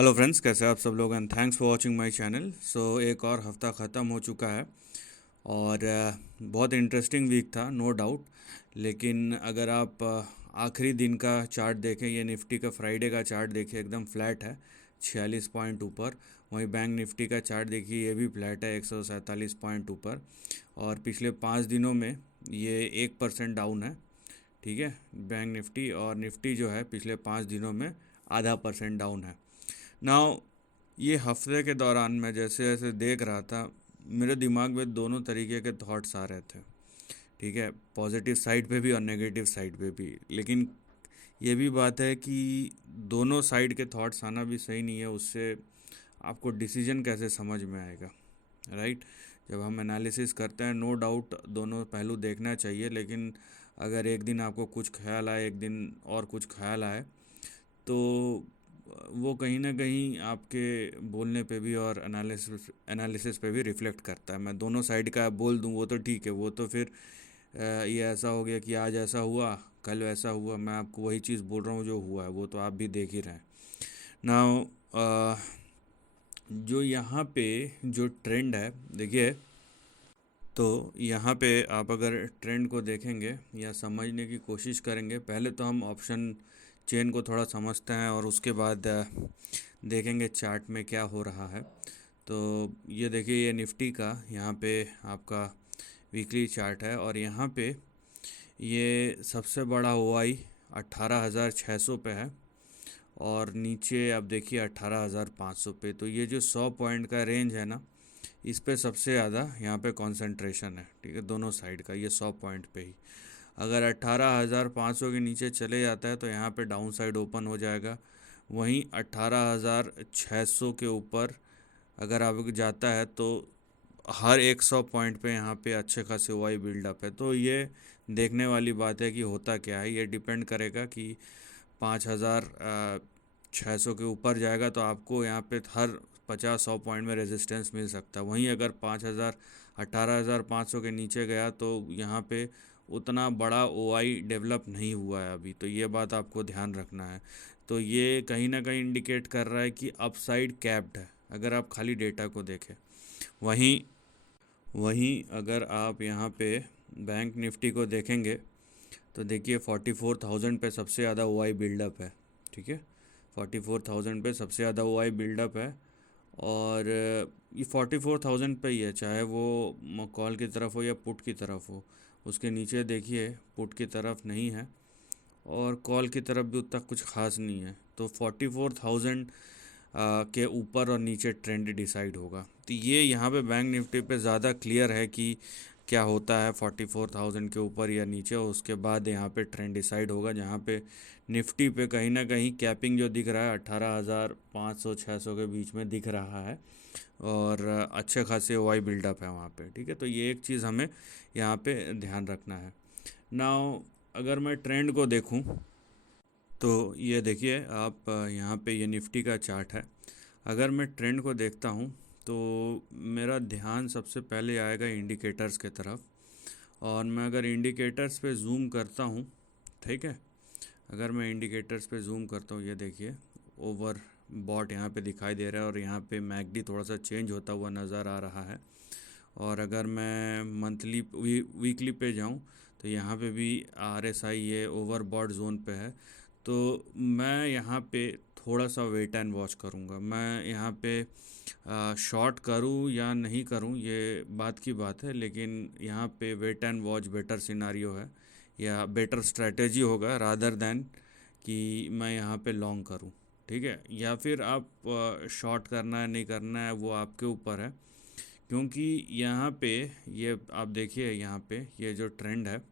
Hello friends, कैसे हैं आप सब लोग? And thanks for watching my channel. एक और हफ्ता ख़त्म हो चुका है और बहुत इंटरेस्टिंग वीक था, नो डाउट। लेकिन अगर आप आखिरी दिन का चार्ट देखें, ये निफ्टी का फ्राइडे का चार्ट देखिए, एकदम फ्लैट है, 46 पॉइंट ऊपर। वहीं बैंक निफ्टी का चार्ट देखिए, ये भी फ्लैट है, 147 पॉइंट ऊपर। और पिछले 5 दिनों में ये 1% डाउन है। ठीक है, बैंक निफ्टी और निफ्टी जो है पिछले 5 दिनों में ½ % डाउन है। नाउ ये हफ्ते के दौरान मैं जैसे जैसे देख रहा था, मेरे दिमाग में दोनों तरीके के थॉट्स आ रहे थे। ठीक है, पॉजिटिव साइड पे भी और नेगेटिव साइड पे भी। लेकिन ये भी बात है कि दोनों साइड के थॉट्स आना भी सही नहीं है। उससे आपको डिसीजन कैसे समझ में आएगा, राइट? जब हम एनालिसिस करते हैं, नो डाउट दोनों पहलू देखना चाहिए। लेकिन अगर एक दिन आपको कुछ ख्याल आए, एक दिन और कुछ ख्याल आए, तो वो कहीं ना कहीं आपके बोलने पे भी और एनालिसिस पे भी रिफ्लेक्ट करता है। मैं दोनों साइड का बोल दूं वो तो ठीक है, वो तो फिर ये ऐसा हो गया कि आज ऐसा हुआ, कल वैसा हुआ। मैं आपको वही चीज़ बोल रहा हूँ जो हुआ है, वो तो आप भी देख ही रहे हैं। नाउ जो यहाँ पे जो ट्रेंड है, देखिए, तो यहाँ पे आप अगर ट्रेंड को देखेंगे या समझने की कोशिश करेंगे, पहले तो हम ऑप्शन चेन को थोड़ा समझते हैं और उसके बाद देखेंगे चार्ट में क्या हो रहा है। तो ये देखिए, ये निफ्टी का यहाँ पे आपका वीकली चार्ट है और यहाँ पे ये सबसे बड़ा ओआई 18,600 पे है और नीचे आप देखिए 18,500 पे। तो ये जो 100 पॉइंट का रेंज है ना, इस पे सबसे ज़्यादा यहाँ पे कंसंट्रेशन है। ठीक है, दोनों साइड का, ये 100 पॉइंट पे ही। अगर 18,500 के नीचे चले जाता है तो यहाँ पे डाउन साइड ओपन हो जाएगा। वहीं 18,600 के ऊपर अगर आप जाता है तो हर एक 100 पॉइंट पे यहाँ पे अच्छे खासे वाई बिल्डअप है। तो ये देखने वाली बात है कि होता क्या है। ये डिपेंड करेगा कि 5,600 के ऊपर जाएगा तो आपको यहाँ पे हर 50-100 पॉइंट में रेजिस्टेंस मिल सकता है। वहीं अगर 18,500 के नीचे गया तो यहाँ पे उतना बड़ा ओआई डेवलप नहीं हुआ है अभी। तो ये बात आपको ध्यान रखना है। तो ये कहीं ना कहीं इंडिकेट कर रहा है कि अपसाइड कैप्ड है, अगर आप खाली डेटा को देखें। वहीं वहीं अगर आप यहाँ पे बैंक निफ्टी को देखेंगे तो देखिए 44,000 पे सबसे ज़्यादा ओआई बिल्डअप है। ठीक है, 44,000 पे सबसे ज़्यादा ओआई बिल्डअप है। और ये 44,000 पे ही है, चाहे वो कॉल की तरफ हो या पुट की तरफ हो। उसके नीचे देखिए पुट की तरफ नहीं है और कॉल की तरफ भी उतना कुछ खास नहीं है। तो 44,000 के ऊपर और नीचे ट्रेंड डिसाइड होगा। तो ये यहाँ पे बैंक निफ्टी पे ज़्यादा क्लियर है कि क्या होता है 44,000 के ऊपर या नीचे। और उसके बाद यहाँ पे ट्रेंड डिसाइड होगा, जहाँ पे निफ्टी पे कहीं ना कहीं कैपिंग जो दिख रहा है 18,500-600 के बीच में दिख रहा है और अच्छे खासे वाई बिल्डअप है वहाँ पे। ठीक है, तो ये एक चीज़ हमें यहाँ पे ध्यान रखना है। नाउ अगर मैं ट्रेंड को देखूँ तो ये देखिए आप, यहाँ पे ये निफ्टी का चार्ट है। अगर मैं ट्रेंड को देखता हूँ तो मेरा ध्यान सबसे पहले आएगा इंडिकेटर्स के तरफ। और मैं अगर इंडिकेटर्स पे जूम करता हूँ, ठीक है, अगर मैं इंडिकेटर्स पे जूम करता हूँ, ये देखिए ओवर बॉट यहाँ पे दिखाई दे रहा है और यहाँ पे मैकडी थोड़ा सा चेंज होता हुआ नज़र आ रहा है। और अगर मैं मंथली वीकली पे जाऊँ तो यहाँ पे भी RSI ये ओवर बॉट जोन पे है। तो मैं यहाँ पे थोड़ा सा वेट एंड वॉच करूँगा। मैं यहाँ पे शॉर्ट करूँ या नहीं करूँ ये बात की बात है, लेकिन यहाँ पे wait and watch better scenario है या बेटर स्ट्रेटेजी होगा रादर देन कि मैं यहाँ पे लॉन्ग करूँ। ठीक है, या फिर आप शॉर्ट करना है नहीं करना है वो आपके ऊपर है। क्योंकि यहाँ पे ये आप देखिए, यहाँ पे ये जो ट्रेंड है,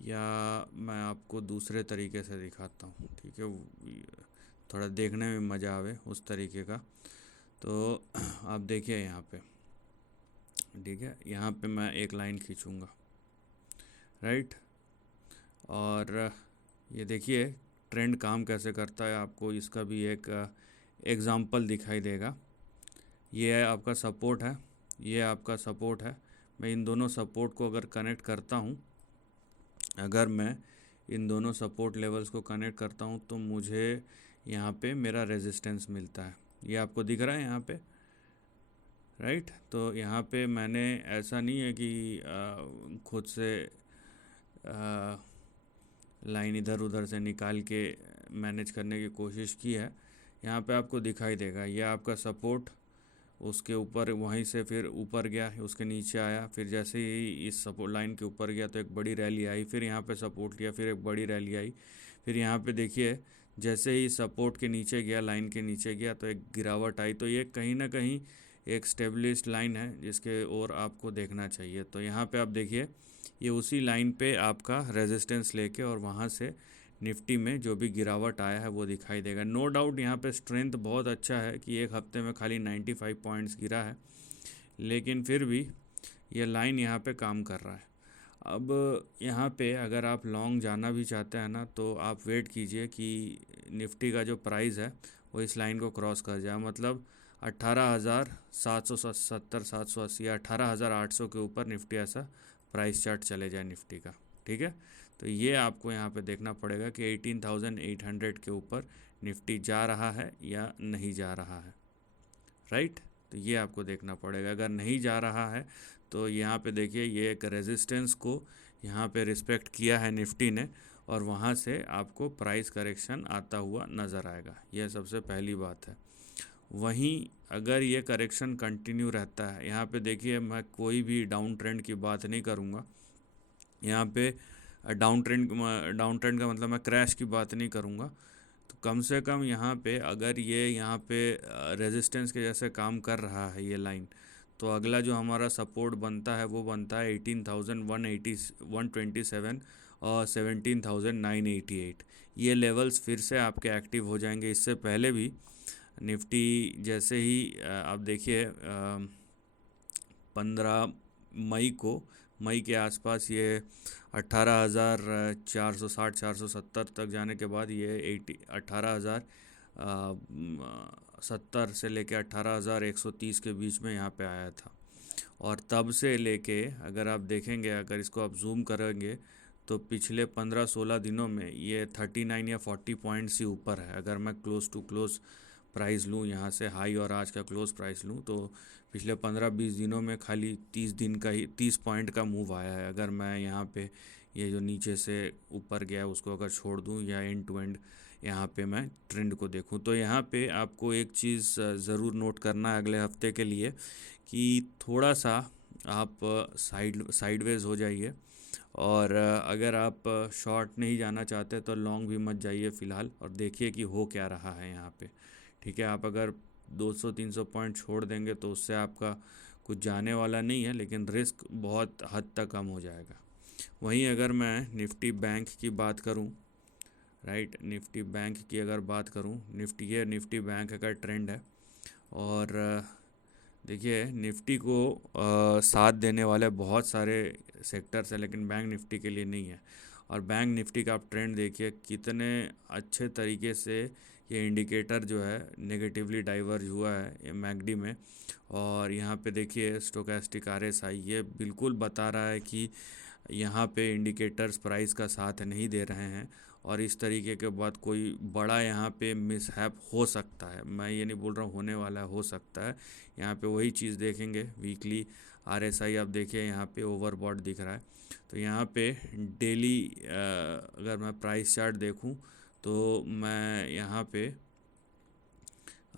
या मैं आपको दूसरे तरीके से दिखाता हूँ। ठीक है, थोड़ा देखने में मज़ा आवे उस तरीके का। तो आप देखिए यहाँ पे, ठीक है, यहाँ पे मैं एक लाइन खींचूँगा, राइट। और ये देखिए ट्रेंड काम कैसे करता है, आपको इसका भी एक एग्ज़ाम्पल दिखाई देगा। ये है आपका सपोर्ट है, ये आपका सपोर्ट है। मैं इन दोनों सपोर्ट को अगर कनेक्ट करता हूँ, अगर मैं इन दोनों सपोर्ट लेवल्स को कनेक्ट करता हूँ तो मुझे यहाँ पे मेरा रेजिस्टेंस मिलता है। ये आपको दिख रहा है यहाँ पे, राइट। तो यहाँ पे मैंने ऐसा नहीं है कि खुद से लाइन इधर उधर से निकाल के मैनेज करने की कोशिश की है। यहाँ पे आपको दिखाई देगा ये आपका सपोर्ट, उसके ऊपर वहीं से फिर ऊपर गया, उसके नीचे आया, फिर जैसे ही इस सपोर्ट लाइन के ऊपर गया तो एक बड़ी रैली आई, फिर यहाँ पे सपोर्ट लिया, फिर एक बड़ी रैली आई, फिर यहाँ पे देखिए जैसे ही सपोर्ट के नीचे गया, लाइन के नीचे गया तो एक गिरावट आई। तो ये कहीं ना कहीं एक स्टेबलिश्ड लाइन है जिसके ओर आपको देखना चाहिए। तो यहाँ पे आप देखिए ये उसी लाइन पे आपका रेजिस्टेंस लेके और वहाँ से निफ्टी में जो भी गिरावट आया है वो दिखाई देगा। नो डाउट यहाँ पे स्ट्रेंथ बहुत अच्छा है कि एक हफ्ते में खाली 95 पॉइंट्स गिरा है, लेकिन फिर भी ये लाइन यहाँ पे काम कर रहा है। अब यहाँ पे अगर आप लॉन्ग जाना भी चाहते हैं ना तो आप वेट कीजिए कि निफ्टी का जो प्राइस है वो इस लाइन को क्रॉस कर जाए, मतलब 18,770 780 या 18,800 के ऊपर निफ्टी ऐसा प्राइस चार्ट चले जाए निफ्टी का। ठीक है, तो ये आपको यहाँ पे देखना पड़ेगा कि 18,800 के ऊपर निफ्टी जा रहा है या नहीं जा रहा है, राइट। तो ये आपको देखना पड़ेगा। अगर नहीं जा रहा है तो यहाँ पे देखिए ये एक रेजिस्टेंस को यहाँ पे रिस्पेक्ट किया है निफ्टी ने, और वहाँ से आपको प्राइस करेक्शन आता हुआ नज़र आएगा। यह सबसे पहली बात है। वहीं अगर ये करेक्शन कंटिन्यू रहता है, यहाँ पे देखिए मैं कोई भी डाउन ट्रेंड की बात नहीं करूँगा, यहाँ पे डाउन ट्रेंड का मतलब मैं क्रैश की बात नहीं करूँगा। तो कम से कम यहाँ पे अगर ये यहाँ पे रेजिस्टेंस के जैसे काम कर रहा है ये लाइन, तो अगला जो हमारा सपोर्ट बनता है वो बनता है 18,127 और 17,988। ये लेवल्स फिर से आपके एक्टिव हो जाएंगे। इससे पहले भी निफ्टी जैसे ही आप देखिए 15 मई के आसपास ये 18,460 470 तक जाने के बाद ये 18,070 से लेके 18,130 के बीच में यहाँ पे आया था। और तब से लेके अगर आप देखेंगे, अगर इसको आप जूम करेंगे तो पिछले 15-16 दिनों में ये 39 या 40 पॉइंट्स ही ऊपर है। अगर मैं क्लोज टू क्लोज प्राइस लूँ यहाँ से हाई और आज का क्लोज प्राइस लूँ तो पिछले 15-20 दिनों में खाली 30 पॉइंट का मूव आया है। अगर मैं यहाँ पे ये जो नीचे से ऊपर गया उसको अगर छोड़ दूँ या एंड टू एंड यहाँ पे मैं ट्रेंड को देखूँ, तो यहाँ पे आपको एक चीज़ ज़रूर नोट करना है अगले हफ्ते के लिए कि थोड़ा सा आप साइडवेज हो जाइए। और अगर आप शॉर्ट नहीं जाना चाहते तो लॉन्ग भी मत जाइए फ़िलहाल, और देखिए कि हो क्या रहा है यहाँ पे। ठीक है, आप अगर 200-300 पॉइंट छोड़ देंगे तो उससे आपका कुछ जाने वाला नहीं है, लेकिन रिस्क बहुत हद तक कम हो जाएगा। वहीं अगर मैं निफ्टी बैंक की बात करूं, राइट, निफ्टी बैंक की अगर बात करूं, निफ्टी बैंक का ट्रेंड है। और देखिए निफ्टी को साथ देने वाले बहुत सारे सेक्टर्स हैं, लेकिन बैंक निफ्टी के लिए नहीं है। और बैंक निफ्टी का आप ट्रेंड देखिए कितने अच्छे तरीके से ये इंडिकेटर जो है नेगेटिवली डाइवर्ज हुआ है ये मैकडी में। और यहाँ पे देखिए स्टोकेस्टिक आरएसआई ये बिल्कुल बता रहा है कि यहाँ पे इंडिकेटर्स प्राइस का साथ नहीं दे रहे हैं, और इस तरीके के बाद कोई बड़ा यहाँ पे मिसहैप हो सकता है। मैं ये नहीं बोल रहा हूँ होने वाला है, हो सकता है। यहाँ पे वही चीज़ देखेंगे, वीकली आरएसआई आप देखिए यहाँ पे ओवरबॉट दिख रहा है। तो यहाँ पे डेली अगर मैं प्राइस चार्ट देखूँ तो मैं यहाँ पे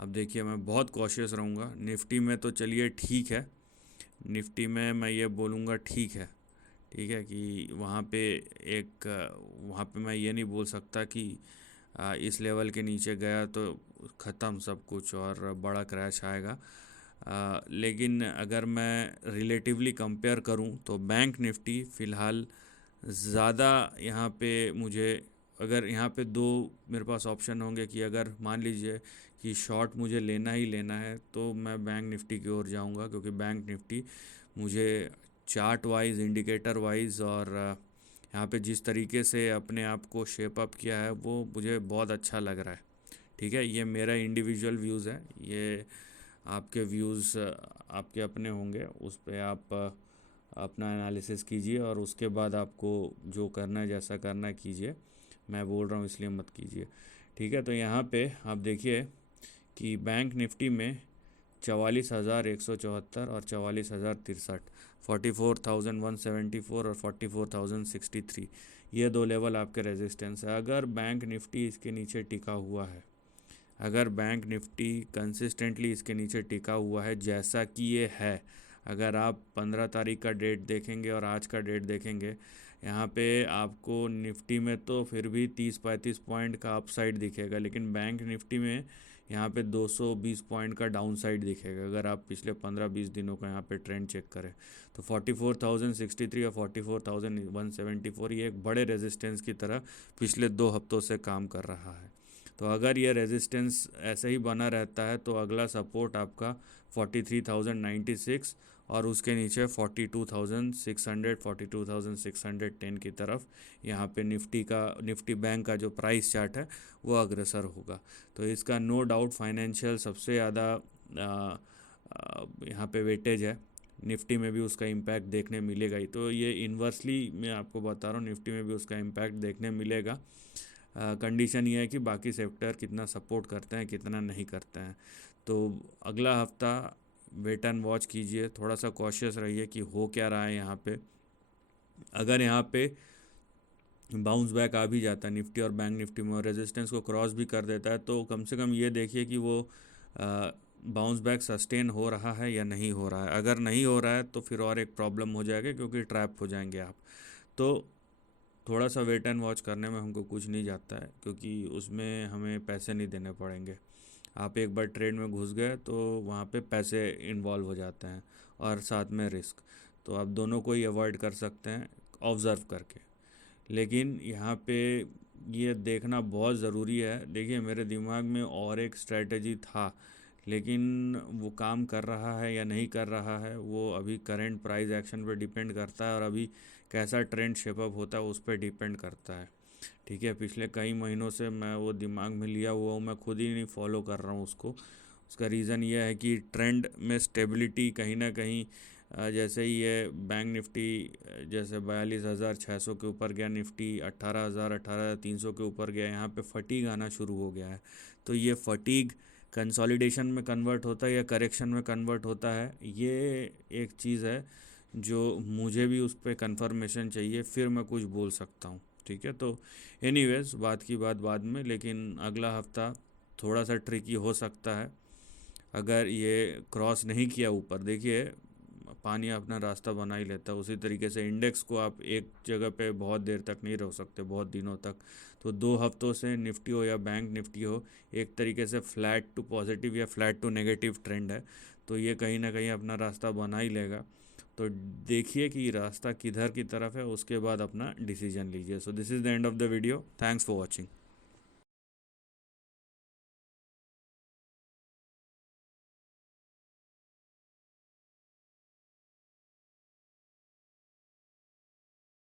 अब देखिए मैं बहुत कॉशियस रहूँगा। निफ्टी में तो चलिए ठीक है, निफ्टी में मैं ये बोलूँगा ठीक है कि वहाँ पे मैं ये नहीं बोल सकता कि इस लेवल के नीचे गया तो ख़त्म सब कुछ और बड़ा क्रैश आएगा। लेकिन अगर मैं रिलेटिवली कंपेयर करूँ तो बैंक निफ्टी फ़िलहाल ज़्यादा यहाँ पे मुझे, अगर यहाँ पे दो मेरे पास ऑप्शन होंगे कि अगर मान लीजिए कि शॉर्ट मुझे लेना ही लेना है तो मैं बैंक निफ्टी की ओर जाऊँगा, क्योंकि बैंक निफ्टी मुझे चार्ट वाइज, इंडिकेटर वाइज और यहाँ पे जिस तरीके से अपने आप को शेप अप किया है वो मुझे बहुत अच्छा लग रहा है। ठीक है, ये मेरा इंडिविजुअल व्यूज़ है, ये आपके व्यूज़ आपके अपने होंगे, उस पर आप अपना एनालिसिस कीजिए और उसके बाद आपको जो करना है जैसा करना है कीजिए। मैं बोल रहा हूँ इसलिए मत कीजिए। ठीक है, तो यहाँ पे आप देखिए कि बैंक निफ्टी में 44,174 और 44,063, 44,174 और 44,063, ये दो लेवल आपके रेजिस्टेंस है। अगर बैंक निफ्टी इसके नीचे टिका हुआ है, अगर बैंक निफ्टी कंसिस्टेंटली इसके नीचे टिका हुआ है जैसा कि ये है, अगर आप 15 तारीख का डेट देखेंगे और आज का डेट देखेंगे, यहाँ पे आपको निफ्टी में तो फिर भी 30-35 पॉइंट का अपसाइड दिखेगा, लेकिन बैंक निफ्टी में यहाँ पे 220 पॉइंट का डाउन साइड दिखेगा अगर आप पिछले 15-20 दिनों का यहाँ पे ट्रेंड चेक करें। तो 44,063 और 44,174 ये एक बड़े रेजिस्टेंस की तरह पिछले 2 हफ्तों से काम कर रहा है। तो अगर ये रेजिस्टेंस ऐसे ही बना रहता है तो अगला सपोर्ट आपका 43,096 और उसके नीचे 42,600, 42,610 की तरफ यहाँ पे निफ्टी बैंक का जो प्राइस चार्ट है वो अग्रसर होगा। तो इसका नो डाउट फाइनेंशियल सबसे ज़्यादा यहाँ पे वेटेज है। निफ्टी में भी उसका इम्पैक्ट देखने मिलेगा ही, तो ये इन्वर्सली मैं आपको बता रहा हूँ, निफ्टी में भी उसका इम्पैक्ट देखने मिलेगा। कंडीशन ये है कि बाकी सेक्टर कितना सपोर्ट करते हैं कितना नहीं करते हैं। तो अगला हफ्ता वेट एंड वॉच कीजिए, थोड़ा सा कॉशियस रहिए कि हो क्या रहा है यहाँ पे। अगर यहाँ पे बाउंस बैक आ भी जाता है निफ्टी और बैंक निफ्टी में और रेजिस्टेंस को क्रॉस भी कर देता है, तो कम से कम ये देखिए कि वो बाउंस बैक सस्टेन हो रहा है या नहीं हो रहा है। अगर नहीं हो रहा है तो फिर और एक प्रॉब्लम हो जाएगा, क्योंकि ट्रैप हो जाएंगे आप। तो थोड़ा सा वेट एंड वॉच करने में हमको कुछ नहीं जाता है, क्योंकि उसमें हमें पैसे नहीं देने पड़ेंगे। आप एक बार ट्रेड में घुस गए तो वहाँ पे पैसे इन्वॉल्व हो जाते हैं और साथ में रिस्क, तो आप दोनों को ही अवॉइड कर सकते हैं ऑब्ज़र्व करके। लेकिन यहाँ पे ये देखना बहुत ज़रूरी है। देखिए मेरे दिमाग में और एक स्ट्रेटजी था, लेकिन वो काम कर रहा है या नहीं कर रहा है वो अभी करंट प्राइस एक्शन पे डिपेंड करता है और अभी कैसा ट्रेंड शेपअप होता है उस पर डिपेंड करता है। ठीक है, पिछले कई महीनों से मैं वो दिमाग में लिया हुआ हूँ, मैं खुद ही नहीं फॉलो कर रहा हूँ उसको। उसका रीज़न ये है कि ट्रेंड में स्टेबिलिटी कहीं ना कहीं जैसे ही ये बैंक निफ्टी जैसे 42,600 के ऊपर गया, निफ्टी 18,000 18,300 के ऊपर गया, यहाँ पे फटीग आना शुरू हो गया है। तो ये फटीग कंसोलिडेशन में कन्वर्ट होता है या करेक्शन में कन्वर्ट होता है, ये एक चीज़ है जो मुझे भी उस पर कंफर्मेशन चाहिए, फिर मैं कुछ बोल सकता हूँ। ठीक है, तो एनीवेज बात की बात बाद में, लेकिन अगला हफ्ता थोड़ा सा ट्रिकी हो सकता है। अगर ये क्रॉस नहीं किया ऊपर, देखिए पानी अपना रास्ता बना ही लेता है, उसी तरीके से इंडेक्स को आप एक जगह पे बहुत देर तक नहीं रह सकते, बहुत दिनों तक। तो 2 हफ्तों से निफ्टी हो या बैंक निफ्टी हो, एक तरीके से फ्लैट टू पॉजिटिव या फ्लैट टू नेगेटिव ट्रेंड है, तो ये कहीं ना कहीं अपना रास्ता बना ही लेगा। तो देखिए कि रास्ता किधर की तरफ है, उसके बाद अपना डिसीजन लीजिए। So this is the end of the video, thanks for watching.